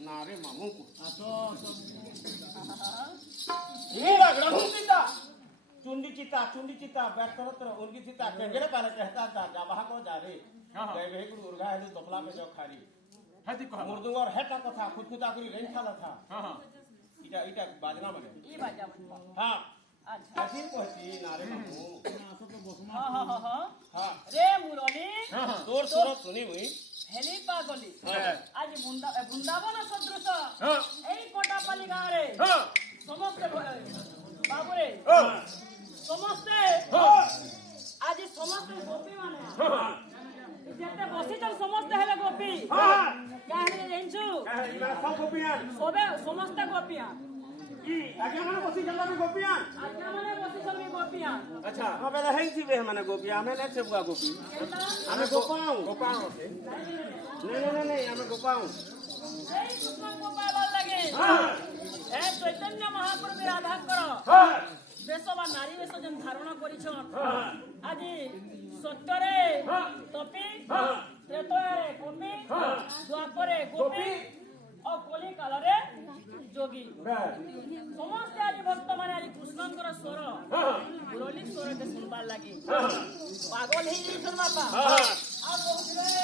नारे मामू को चुंडी चिता बैठकर उनकी चिता केंगरे पहले कहता था जाबहा को जा रे गए वे गुरु उर्गा है दोपला में जो खाली हती को मुर्दुंग और हेटा को था खुद खुदा करी रेन खाला था हां इटा बाजना बने ई बाजा हां अच्छा ऐसी कहती नारे मामू हां रे मुरली तोर सुरत सुनी हुई हेली पागली आज बृंदावन सदृश এই কোটাপালি গাঁরে সমস্ত বাবুরে সমস্ত আজ সমস্ত গোপী মানে যেতে বসিছেন সমস্ত হেলে গোপী কাহিনী জানছু সব গোপিয়ান সবে সমস্ত গোপিয়ান কি আগে মানে বসি জঙ্গল में गोपियां আজ মানে বসিছেন গোপিয়ান अच्छा हमें रहे छी बे माने गोपियां हमें नहीं से बुआ गोपी हमें गोपाओ होते नहीं हमें गोपाओ এই কৃষ্ণ গোপাল লাগে এ চৈতন্য মহাপ্রভু রাধা কর বেশবা নারী বেশ যেন ধারণা করিছন আজি সত্যরে তপি ত্রেতয়ারে গোপী দ্বাপরে গোপী ও কলি কালরে যোগী সমস্ত আজি ভক্ত মানে আজি কৃষ্ণঙ্কর স্বর মুরলী স্বরকে শুনবার লাগি পাগল হয়ে যাইছন বাপা আর বহুতরে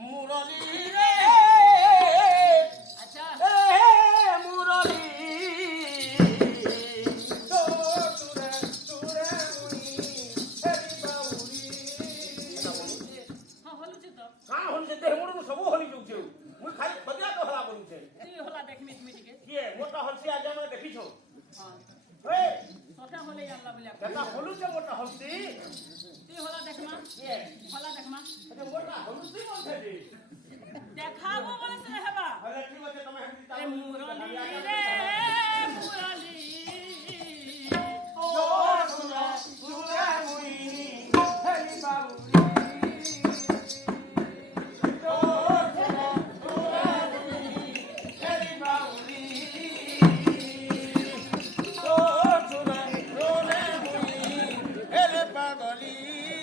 मुरली रे अच्छा मुरली तो तुरे मुनी हेरी बाउरी हां होलुचे तो का होलुचे देह मुरु सब होली जुगजे मुई खाली खदिया तो हला बोलुचे ती होला देख मिट के के मोटा हलसी आज मैं देखी छो हां ए सोटा होले जानला बोलिया देखा होलुचे मोटा हलसी ती होला देखमा के होला देखमा अरे मोटा हलसी बोलथे जी देखाबो बोले से हेबा अरे की बचे तमे हम ए मुरली